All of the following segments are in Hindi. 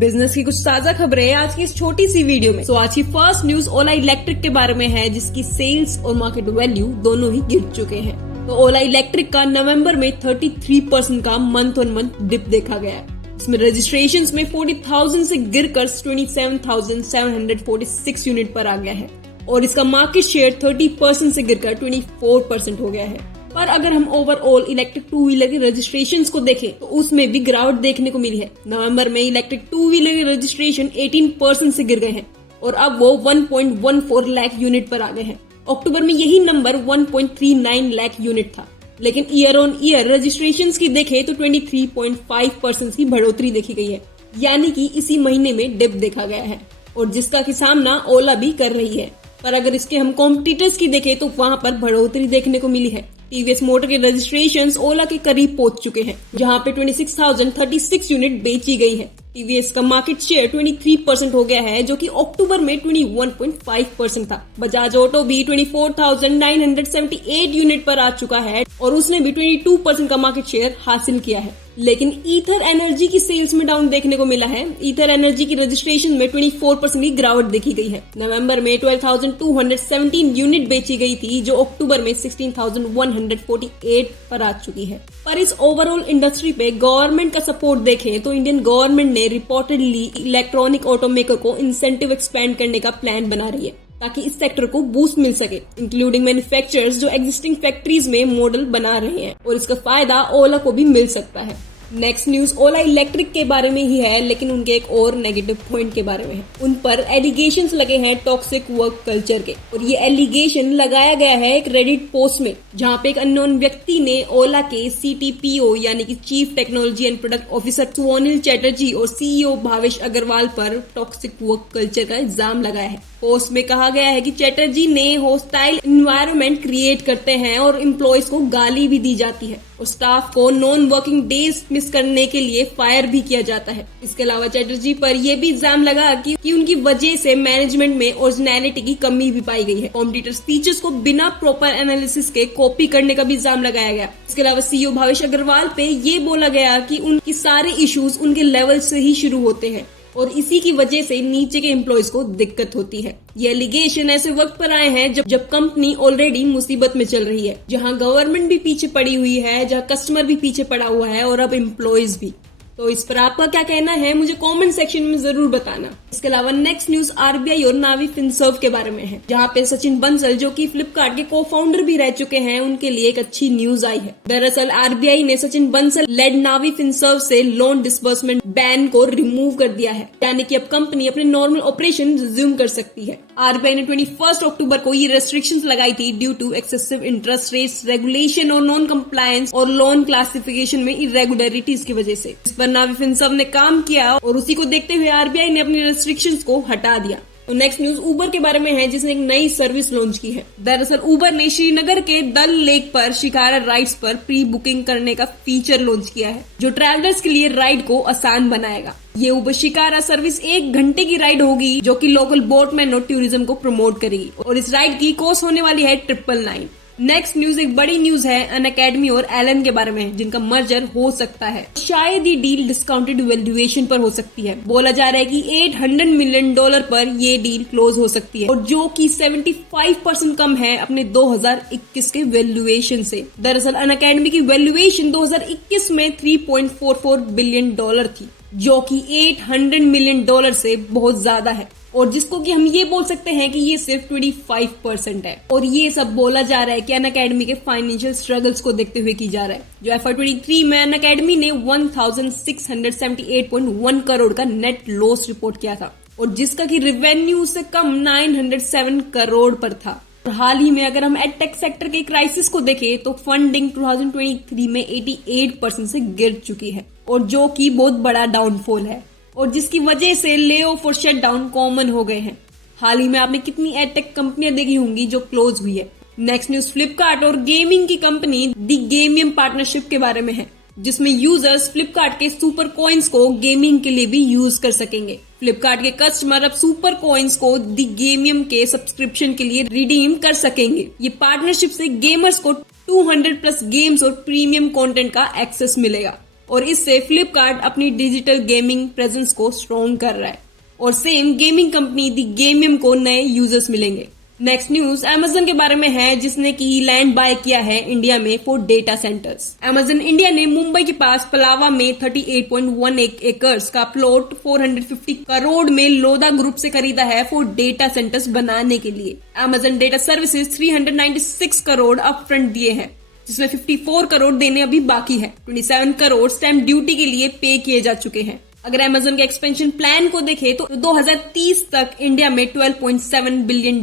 बिजनेस की कुछ ताजा खबरें आज की इस छोटी सी वीडियो में। आज की फर्स्ट न्यूज ओला इलेक्ट्रिक के बारे में है, जिसकी सेल्स और मार्केट वैल्यू दोनों ही गिर चुके हैं। तो ओला इलेक्ट्रिक का नवंबर में 33% का मंथ ऑन मंथ डिप देखा गया है। इसमें रजिस्ट्रेशंस में 40,000 से गिरकर 27,746 यूनिट पर आ गया है और इसका मार्केट शेयर 30% से गिरकर 24% हो गया है। पर अगर हम ओवरऑल इलेक्ट्रिक टू व्हीलर की रजिस्ट्रेशंस को देखें तो उसमें भी गिरावट देखने को मिली है। नवंबर में इलेक्ट्रिक टू व्हीलर की रजिस्ट्रेशन 18% से गिर गए हैं और अब वो 1.14 लाख यूनिट पर आ गए हैं। अक्टूबर में यही नंबर 1.39 लाख यूनिट था, लेकिन ईयर ऑन ईयर रजिस्ट्रेशंस की देखें तो 23.5% की बढ़ोतरी देखी गई है, यानी कि इसी महीने में डिप देखा गया है और जिसका कि सामना ओला भी कर रही है। पर अगर इसके हम कॉम्पिटिटर्स की देखें तो वहां पर बढ़ोतरी देखने को मिली है। टीवीएस मोटर के रजिस्ट्रेशंस ओला के करीब पहुंच चुके हैं, जहां पे 26,036 यूनिट बेची गई है। टीवीएस का मार्केट शेयर 23% हो गया है, जो कि अक्टूबर में 21.5% था। बजाज ऑटो भी 24,978 यूनिट पर आ चुका है और उसने भी 22% का मार्केट शेयर हासिल किया है। लेकिन ईथर एनर्जी की सेल्स में डाउन देखने को मिला है। ईथर एनर्जी की रजिस्ट्रेशन में 24% की गिरावट देखी गई है। नवंबर में 12,217 यूनिट बेची गई थी, जो अक्टूबर में 16,148 पर आ चुकी है। पर इस ओवरऑल इंडस्ट्री पे गवर्नमेंट का सपोर्ट देखें तो इंडियन गवर्नमेंट ने रिपोर्टेडली इलेक्ट्रॉनिक ऑटोमेकर को इंसेंटिव एक्सपेंड करने का प्लान बना रही है, ताकि इस सेक्टर को बूस्ट मिल सके, इंक्लूडिंग मैन्युफैक्चरर्स जो एग्जिस्टिंग फैक्ट्रीज में मॉडल बना रहे हैं और इसका फायदा ओला को भी मिल सकता है। नेक्स्ट न्यूज ओला इलेक्ट्रिक के बारे में ही है, लेकिन उनके एक और नेगेटिव पॉइंट के बारे में है। उन पर एलिगेशंस लगे हैं टॉक्सिक वर्क कल्चर के, और ये एलिगेशन लगाया गया है एक रेडिट पोस्ट में, जहां पे एक अननोन व्यक्ति ने ओला के CTPO यानी कि chief technology and product officer Sunil Chatterjee और CEO भावेश अग्रवाल पर टॉक्सिक वर्क कल्चर का इल्जाम लगाया है। पोस्ट में कहा गया है कि चैटर्जी ने हॉस्टाइल एनवायरनमेंट क्रिएट करते हैं और एम्प्लॉयज को गाली भी दी जाती है और स्टाफ को नॉन वर्किंग डेज मिस करने के लिए फायर भी किया जाता है। इसके अलावा चैटर्जी पर यह भी इल्जाम लगा कि उनकी वजह से मैनेजमेंट में ओरिजिनलिटी की कमी भी पाई गई है। कॉम्पिटिटर स्पीचेस को बिना प्रॉपर एनालिसिस के कॉपी करने का भी इल्जाम लगाया गया। इसके अलावा CEO भावेश अग्रवाल पे ये बोला गया कि उनकी सारे इश्यूज उनके लेवल से ही शुरू होते हैं और इसी की वजह से नीचे के एम्प्लॉयज को दिक्कत होती है। ये एलिगेशन ऐसे वक्त पर आए हैं जब कंपनी ऑलरेडी मुसीबत में चल रही है, जहां गवर्नमेंट भी पीछे पड़ी हुई है, जहां कस्टमर भी पीछे पड़ा हुआ है और अब एम्प्लॉयज भी। तो इस पर आपका क्या कहना है, मुझे कमेंट सेक्शन में जरूर बताना। इसके अलावा नेक्स्ट न्यूज RBI और नावी फिनसर्व के बारे में है, जहां पे सचिन बंसल जो कि फ्लिपकार्ट के को-फाउंडर भी रह चुके हैं, उनके लिए एक अच्छी न्यूज आई है। दरअसल RBI ने सचिन बंसल लेड नावी फिनसर्व से लोन डिसबर्समेंट बैन को रिमूव कर दिया है, यानी कि अब कंपनी अपने नॉर्मल ऑपरेशन रिज्यूम कर सकती है। RBI ने 21 अक्टूबर को ये रेस्ट्रिक्शंस लगाई थी due to excessive interest rates regulation और नॉन कंप्लायंस और लोन क्लासिफिकेशन में इरेगुलरिटीज की वजह से। इस पर नावी फिनसर्व ने काम किया और उसी को देखते हुए RBI ने अपनी रेस्ट्रिक्शंस को हटा दिया। तो नेक्स्ट न्यूज उबर के बारे में है, जिसने एक नई सर्विस लॉन्च की है। दरअसल उबर ने श्रीनगर के डल लेक पर शिकारा राइड्स पर प्री बुकिंग करने का फीचर लॉन्च किया है, जो ट्रैवलर्स के लिए राइड को आसान बनाएगा। ये उबर शिकारा सर्विस 1 घंटे की राइड होगी, जो कि लोकल बोटमैन और टूरिज्म को प्रमोट करेगी और इस राइड की कॉस्ट होने वाली है 999। नेक्स्ट न्यूज एक बड़ी न्यूज है अनअकैडमी और एलन के बारे में, जिनका मर्जर हो सकता है। शायद ये डील डिस्काउंटेड वैल्यूएशन पर हो सकती है। बोला जा रहा है कि $800 मिलियन पर ये डील क्लोज हो सकती है, और जो कि 75% कम है अपने 2021 के वैल्यूएशन से। दरअसल अनअकैडमी की वैल्यूएशन 2021 में $3.44 बिलियन थी, जो कि $800 मिलियन से बहुत ज्यादा है, और जिसको कि हम ये बोल सकते हैं कि ये सिर्फ 25% है। और ये सब बोला जा रहा है कि अनअकैडमी के फाइनेंशियल स्ट्रगल्स को देखते हुए की जा रहा है। जो FY23 में अनअकैडमी ने 1,678.1 करोड़ का नेट लॉस रिपोर्ट किया था, और जिसका कि रेवेन्यू से कम 907 करोड़ पर था। और हाल ही में अगर हम एडटेक सेक्टर के क्राइसिस को देखें तो फंडिंग 2023 में 88% से गिर चुकी है, और जो कि बहुत बड़ा डाउनफॉल है, और जिसकी वजह से ले ऑफ और शट डाउन कॉमन हो गए हैं। हाल ही में आपने कितनी एडटेक कंपनियां देखी होंगी जो क्लोज हुई है। नेक्स्ट न्यूज फ्लिपकार्ट और गेमिंग की कंपनी दी गेमियम पार्टनरशिप के बारे में है, जिसमें यूजर्स फ्लिपकार्ट के सुपर कॉइन्स को गेमिंग के लिए भी यूज कर सकेंगे। फ्लिपकार्ट के कस्टमर अब सुपर कॉइन्स को दी गेमियम के सब्सक्रिप्शन के लिए रिडीम कर सकेंगे। ये पार्टनरशिप से गेमर्स को 200+ गेम्स और प्रीमियम कंटेंट का एक्सेस मिलेगा। और इससे फ्लिपकार्ट अपनी डिजिटल गेमिंग प्रेजेंस को स्ट्रॉन्ग कर रहा है और सेम गेमिंग कंपनी दी गेमियम को नए यूजर्स मिलेंगे। नेक्स्ट न्यूज अमेजन के बारे में है, जिसने की लैंड बाय किया है इंडिया में for data centres. Amazon India ने मुंबई के पास पलावा में 38.1 एकर्स का प्लॉट 450 करोड़ में लोधा ग्रुप से खरीदा है फॉर डेटा सेंटर्स बनाने के लिए। Amazon data services 396 crore upfront दिए हैं, जिसमें 54 करोड़ देने अभी बाकी है। 27 करोड़ स्टैंप ड्यूटी के लिए पे किए जा चुके हैं। अगर अमेजन के एक्सपेंशन प्लान को देखें तो 2030 तक इंडिया में $12.7 बिलियन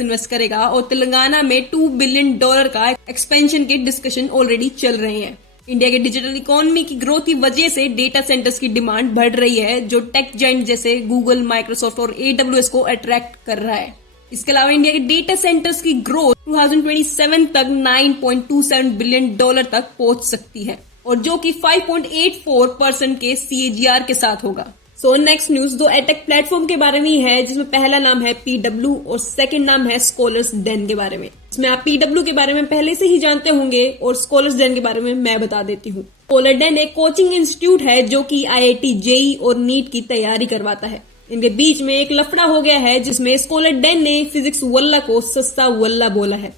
इन्वेस्ट करेगा और तेलंगाना में $2 बिलियन का एक्सपेंशन के डिस्कशन ऑलरेडी चल रहे हैं। इंडिया के डिजिटल इकोनॉमी की ग्रोथ की वजह से डेटा सेंटर्स की डिमांड बढ़ रही है, जो टेक जायंट जैसे गूगल, माइक्रोसॉफ्ट और AWS को अट्रैक्ट कर रहा है। इसके अलावा इंडिया के डेटा सेंटर्स की ग्रोथ 2027 तक $9.27 बिलियन तक पहुंच सकती है और जो कि 5.84% के CAGR के साथ होगा। सो नेक्स्ट न्यूज दो एटेक प्लेटफॉर्म के बारे में है, जिसमें पहला नाम है PW और सेकंड नाम है स्कॉलर्स डेन के बारे में। इसमें आप PW के बारे में पहले से ही जानते होंगे और स्कॉलर्स डेन के बारे में मैं बता देती हूँ। स्कॉलर डेन एक कोचिंग इंस्टीट्यूट है जो कि IIT, JEE और नीट की तैयारी करवाता है। इनके बीच में एक लफड़ा हो गया है, जिसमें स्कॉलर डेन ने फिजिक्स वल्ला को सस्ता वल्ला बोला है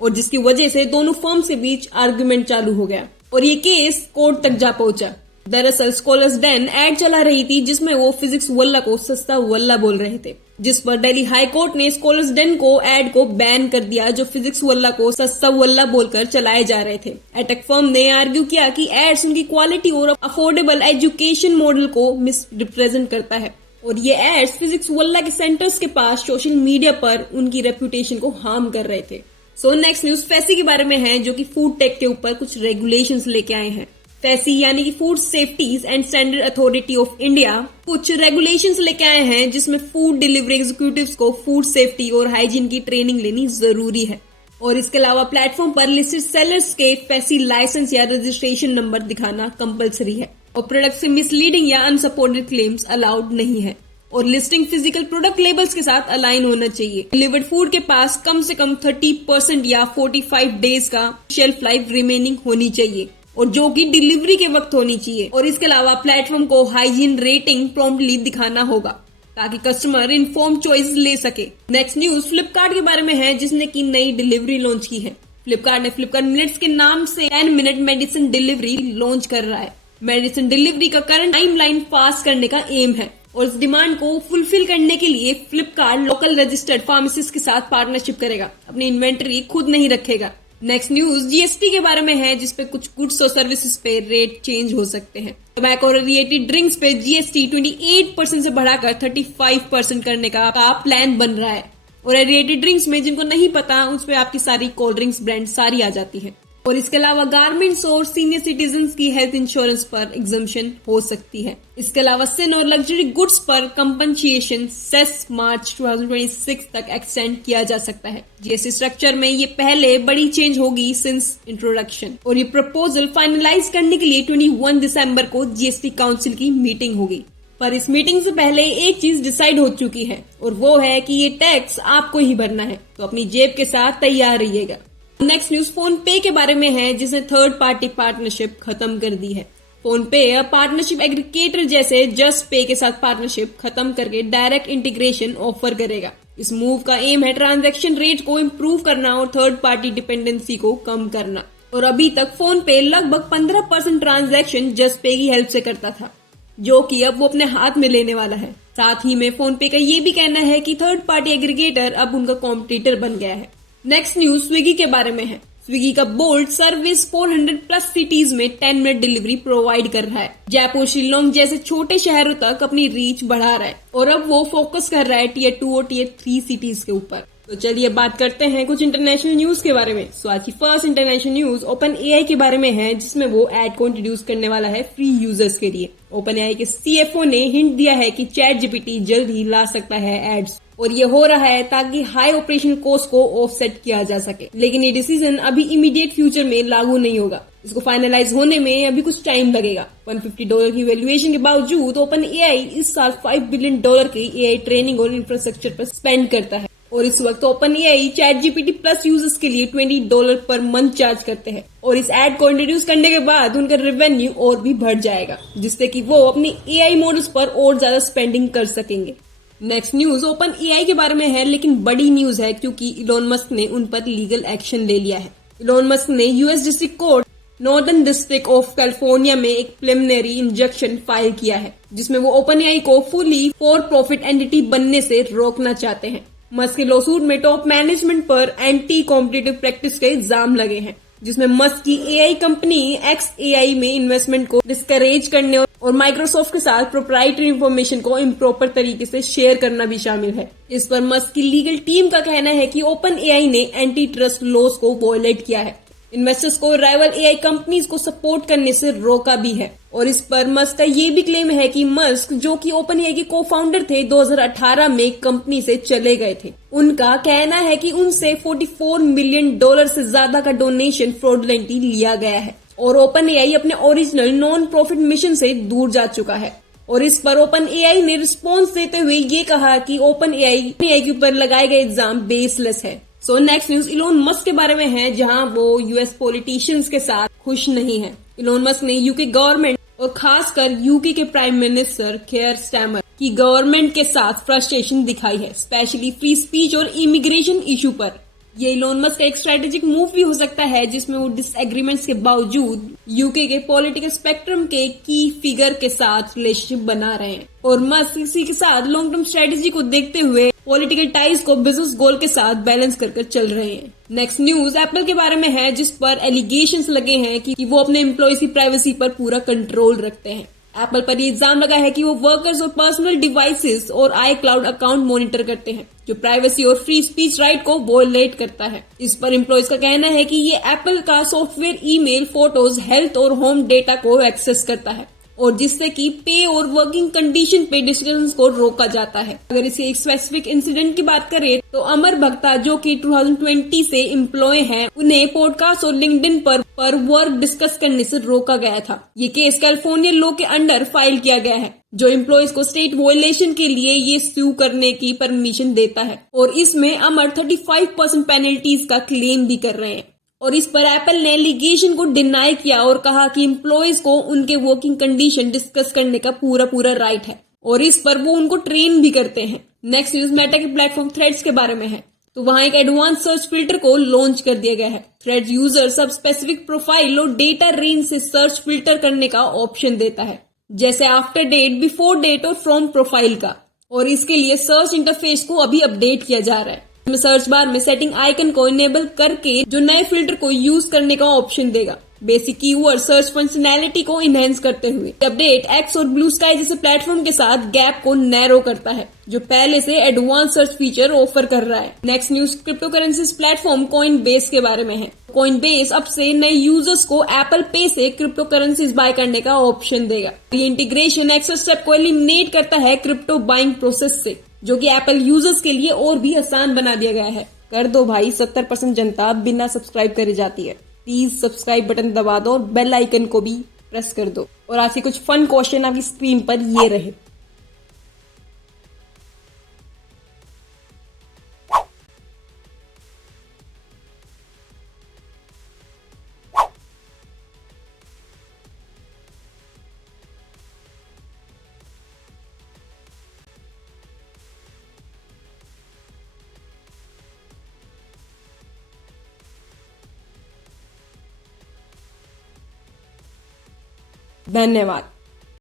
और जिसकी वजह से दोनों फर्म से बीच आर्गुमेंट चालू हो गया और ये केस कोर्ट तक जा पहुंचा। दरअसल स्कॉलर्स डेन एड चला रही थी जिसमें वो फिजिक्स वल्ला को सस्ता वल्ला बोल रहे थे, जिस पर दिल्ली हाई कोर्ट ने स्कॉलर्स डेन को एड को बैन कर दिया, जो फिजिक्स वल्ला को सस्ता वल्ला बोलकर चलाए जा रहे थे। एटेक फर्म ने आर्ग्यू किया कि एड्स उनकी क्वालिटी और अफोर्डेबल एजुकेशन मॉडल को मिस रिप्रेजेंट करता है और ये एड्स फिजिक्स वल्ला के सेंटर्स के पास सोशल मीडिया पर उनकी रेपुटेशन को हार्म कर रहे थे। सो नेक्स्ट न्यूज फैसी के बारे में है, जो कि फूड टेक के ऊपर कुछ रेगुलेशंस लेके आए हैं। फैसी यानी कि food safeties and standard authority of India कुछ रेगुलेशंस लेके आए हैं, जिसमें फूड डिलीवरी एग्जीक्यूटिव्स को फूड सेफ्टी और हाइजीन की ट्रेनिंग लेनी जरूरी है और इसके अलावा प्लेटफॉर्म पर लिस्टेड सेलर्स के फैसी लाइसेंस या रजिस्ट्रेशन नंबर दिखाना कंपलसरी है और प्रोडक्ट से मिसलीडिंग या अनसपोर्टेड क्लेम्स अलाउड नहीं है और लिस्टिंग फिजिकल प्रोडक्ट लेबल्स के साथ अलाइन होना चाहिए। डिलीवर्ड फूड के पास कम से कम 30% या 45 डेज का शेल्फ लाइफ रिमेनिंग होनी चाहिए और जो कि डिलीवरी के वक्त होनी चाहिए और इसके अलावा प्लेटफॉर्म को हाइजीन रेटिंग प्रॉम्प्टली दिखाना होगा ताकि कस्टमर इन्फॉर्म चॉइस ले सके। नेक्स्ट न्यूज फ्लिपकार्ट के बारे में है, जिसने की नई डिलीवरी लॉन्च की है। फ्लिपकार्ट ने फ्लिपकार्ट मिनट्स के नाम से 10 मिनट मेडिसिन डिलीवरी लॉन्च कर रहा है। मेडिसिन डिलीवरी का करंट टाइमलाइन फास्ट करने का एम है और इस डिमांड को फुलफिल करने के लिए फ्लिपकार्ट लोकल रजिस्टर्ड फार्मेसिस्ट के साथ पार्टनरशिप करेगा, अपनी इन्वेंटरी खुद नहीं रखेगा। नेक्स्ट न्यूज GST के बारे में है, जिसपे कुछ गुड्स और सर्विसेज पे रेट चेंज हो सकते हैं। टोबैको और रिलेटेड ड्रिंक्स पे GST 28% से बढ़ाकर 35% करने का प्लान बन रहा है और रिलेटेड ड्रिंक्स में जिनको नहीं पता उस पे आपकी सारी कोल्ड ड्रिंक्स ब्रांड सारी आ जाती है और इसके अलावा गारमेंट्स और सीनियर सिटीजन्स की हेल्थ इंश्योरेंस पर एग्जम्पशन हो सकती है। इसके अलावा सिन और लग्जरी गुड्स पर कंपनसेशन सेस मार्च 2026 तक एक्सटेंड किया जा सकता है। GST स्ट्रक्चर में ये पहले बड़ी चेंज होगी सिंस इंट्रोडक्शन और ये प्रपोजल फाइनलाइज करने के लिए 21 दिसंबर को GST काउंसिल की मीटिंग होगी। पर इस मीटिंग से पहले एक चीज डिसाइड हो चुकी है और वो है कि ये टैक्स आपको ही भरना है, तो अपनी जेब के साथ तैयार रहिएगा। नेक्स्ट न्यूज फोन पे के बारे में है, जिसने थर्ड पार्टी पार्टनरशिप खत्म कर दी है। फोन पे अब पार्टनरशिप एग्रीगेटर जैसे जस्ट पे के साथ पार्टनरशिप खत्म करके डायरेक्ट इंटीग्रेशन ऑफर करेगा। इस मूव का एम है ट्रांजैक्शन रेट को इम्प्रूव करना और थर्ड पार्टी डिपेंडेंसी को कम करना और अभी तक फोन पे लगभग 15% ट्रांजैक्शन जस्ट पे की हेल्प से करता था, जो कि अब वो अपने हाथ में लेने वाला है। साथ ही में फोन पे का ये भी कहना है कि थर्ड पार्टी एग्रीगेटर अब उनका कॉम्पिटिटर बन गया है। नेक्स्ट न्यूज स्विगी के बारे में है। स्विगी का बोल्ट सर्विस 400+ सिटीज में 10 मिनट डिलीवरी प्रोवाइड कर रहा है। जयपुर, शिलोंग जैसे छोटे शहरों तक अपनी रीच बढ़ा रहा है और अब वो फोकस कर रहा है Tier 2 और Tier 3 सिटीज के ऊपर। तो चलिए बात करते हैं कुछ इंटरनेशनल न्यूज के बारे में। सो आज की फर्स्ट इंटरनेशनल न्यूज OpenAI के बारे में है, जिसमें वो एड को इंट्रोड्यूस करने वाला है फ्री यूजर्स के लिए। OpenAI के CFO ने हिंट दिया है कि ChatGPT जल्द ही ला सकता है एड्स और ये हो रहा है ताकि हाई ऑपरेशनल कॉस्ट को ऑफसेट किया जा सके, लेकिन ये डिसीजन अभी इमीडिएट फ्यूचर में लागू नहीं होगा। इसको फाइनलाइज होने में अभी कुछ टाइम लगेगा। $150 की वैल्यूएशन के बावजूद OpenAI इस साल $5 बिलियन के AI ट्रेनिंग और इंफ्रास्ट्रक्चर पर स्पेंड करता है और इस वक्त open AI chat GPT plus users के लिए $20 पर मंथ चार्ज करते हैं और इस ऐड को इंट्रोड्यूस करने के बाद उनका रेवेन्यू और भी बढ़ जाएगा, जिससे कि वो अपनी एआई मॉडल्स पर और ज्यादा स्पेंडिंग कर सकेंगे। नेक्स्ट न्यूज ओपन एआई के बारे में है, लेकिन बड़ी न्यूज है क्योंकि इलोन मस्क ने उन पर लीगल एक्शन ले लिया है। इलोन मस्क ने US district court northern district of California में एक प्रिलिमिनरी इंजंक्शन फाइल किया है, जिसमें वो ओपन एआई को फुली फॉर प्रॉफिट एंटिटी बनने से रोकना चाहते हैं। मस्क के लॉसूट में टॉप मैनेजमेंट पर एंटी कॉम्पिटिटिव प्रैक्टिस के इल्जाम लगे हैं, जिसमें मस्क की एआई कंपनी XAI में इन्वेस्टमेंट को डिस्करेज करने और माइक्रोसॉफ्ट के साथ प्रोप्राइटरी इंफॉर्मेशन को इम्प्रॉपर तरीके से शेयर करना भी शामिल है। इस पर मस्क की लीगल टीम का कहना है कि ओपन एआई ने एंटी ट्रस्ट लॉज को वॉयलेट किया है, इन्वेस्टर्स को राइवल एआई कंपनीज को सपोर्ट करने से रोका भी है। और इस पर मस्क का ये भी क्लेम है कि मस्क, जो कि ओपन एआई के को फाउंडर थे, 2018 में कंपनी से चले गए थे। उनका कहना है कि उनसे $44 मिलियन से ज्यादा का डोनेशन फ्रॉडलेंटली लिया गया है और ओपन एआई अपने ओरिजिनल नॉन प्रॉफिट मिशन से दूर जा चुका है। और इस पर ओपन एआई ने रिस्पॉन्स देते हुए ये कहा कि ओपन एआई के ऊपर लगाए गए इल्जाम बेसलेस है। So next news Elon Musk के बारे में है, जहां वो यूएस पॉलिटिशियंस के साथ खुश नहीं है। इलोन मस्क ने यूके गवर्नमेंट और खासकर यूके के प्राइम मिनिस्टर केयर स्टारमर की गवर्नमेंट के साथ फ्रस्ट्रेशन दिखाई है, स्पेशली फ्री स्पीच और इमिग्रेशन इशू पर। ये इलोन मस्क का एक स्ट्रेटेजिक मूव भी हो सकता है, जिसमें वो डिसएग्रीमेंट्स के बावजूद यूके के पॉलिटिकल स्पेक्ट्रम के की फिगर के साथ रिलेशनशिप बना रहे हैं और मस्क इसी के साथ लॉन्ग टर्म स्ट्रेटेजी को देखते हुए पॉलिटिकल टाइज को बिजनेस गोल के साथ बैलेंस कर चल रहे हैं। नेक्स्ट न्यूज एप्पल के बारे में है, जिस पर एलिगेशंस लगे हैं कि वो अपने एम्प्लॉयज की प्राइवेसी पर पूरा कंट्रोल रखते हैं। एप्पल पर ये इल्जाम लगा है कि वो वर्कर्स और पर्सनल डिवाइसेस और iCloud अकाउंट मॉनिटर करते हैं, जो प्राइवेसी और फ्री स्पीच राइट को वॉयलेट करता है। इस पर एम्प्लॉयज का कहना है कि ये एप्पल का सॉफ्टवेयर ईमेल, फोटोज, हेल्थ और होम डेटा को एक्सेस करता है और जिससे कि पे और वर्किंग कंडीशन पे डिस्कशंस को रोका जाता है। अगर इसी एक स्पेसिफिक इंसिडेंट की बात करें तो अमर भक्ता, जो कि 2020 से एम्प्लॉय हैं, उन्हें पॉडकास्ट और लिंक्डइन पर वर्क डिस्कस करने से रोका गया था। ये केस कैलिफोर्निया लॉ के अंडर फाइल किया गया है, जो एम्प्लॉयज को स्टेट वॉयलेशन के लिए ये स्यू करने की परमिशन देता है और इसमें अमर 35% पेनल्टीज का क्लेम भी कर रहे हैं। और इस पर एप्पल ने एलिगेशन को डिनाई किया और कहा कि एम्प्लॉयज को उनके वर्किंग कंडीशन डिस्कस करने का पूरा राइट है और इस पर वो उनको ट्रेन भी करते हैं। नेक्स्ट न्यूज मेटा के प्लेटफॉर्म थ्रेड्स के बारे में है, तो वहां एक एडवांस सर्च फिल्टर को लॉन्च कर दिया गया है। थ्रेड्स यूजर सब स्पेसिफिक प्रोफाइल और डेटा रेंज से सर्च फिल्टर करने का ऑप्शन देता है, जैसे आफ्टर डेट, बिफोर डेट और फ्रॉम प्रोफाइल का। और इसके लिए सर्च इंटरफेस को अभी अपडेट किया जा रहा है। सर्च बार में सेटिंग आइकन को इनेबल करके जो नए फिल्टर को यूज करने का ऑप्शन देगा, बेसिक कीवर्ड सर्च फंक्शनैलिटी को इनहेंस करते हुए। अपडेट एक्स और ब्लू स्काई जैसे प्लेटफॉर्म के साथ गैप को नैरो करता है, जो पहले से एडवांस सर्च फीचर ऑफर कर रहा है। Next news crypto currencies platform Coinbase के बारे में है। कॉइनबेस अब से नए यूजर्स को एप्पल पे से क्रिप्टो करेंसीज बाय करने का ऑप्शन देगा। ये इंटीग्रेशन एक्सेस स्टेप को एलिमिनेट करता है क्रिप्टो बाइंग प्रोसेस से, जो कि एप्पल यूजर्स के लिए और भी आसान बना दिया गया है। कर दो भाई, 70% जनता बिना सब्सक्राइब करे जाती है। प्लीज सब्सक्राइब बटन दबा दो और बेल आइकन को भी प्रेस कर दो। और आज के कुछ फन क्वेश्चन आपकी स्क्रीन पर ये रहे। धन्यवाद।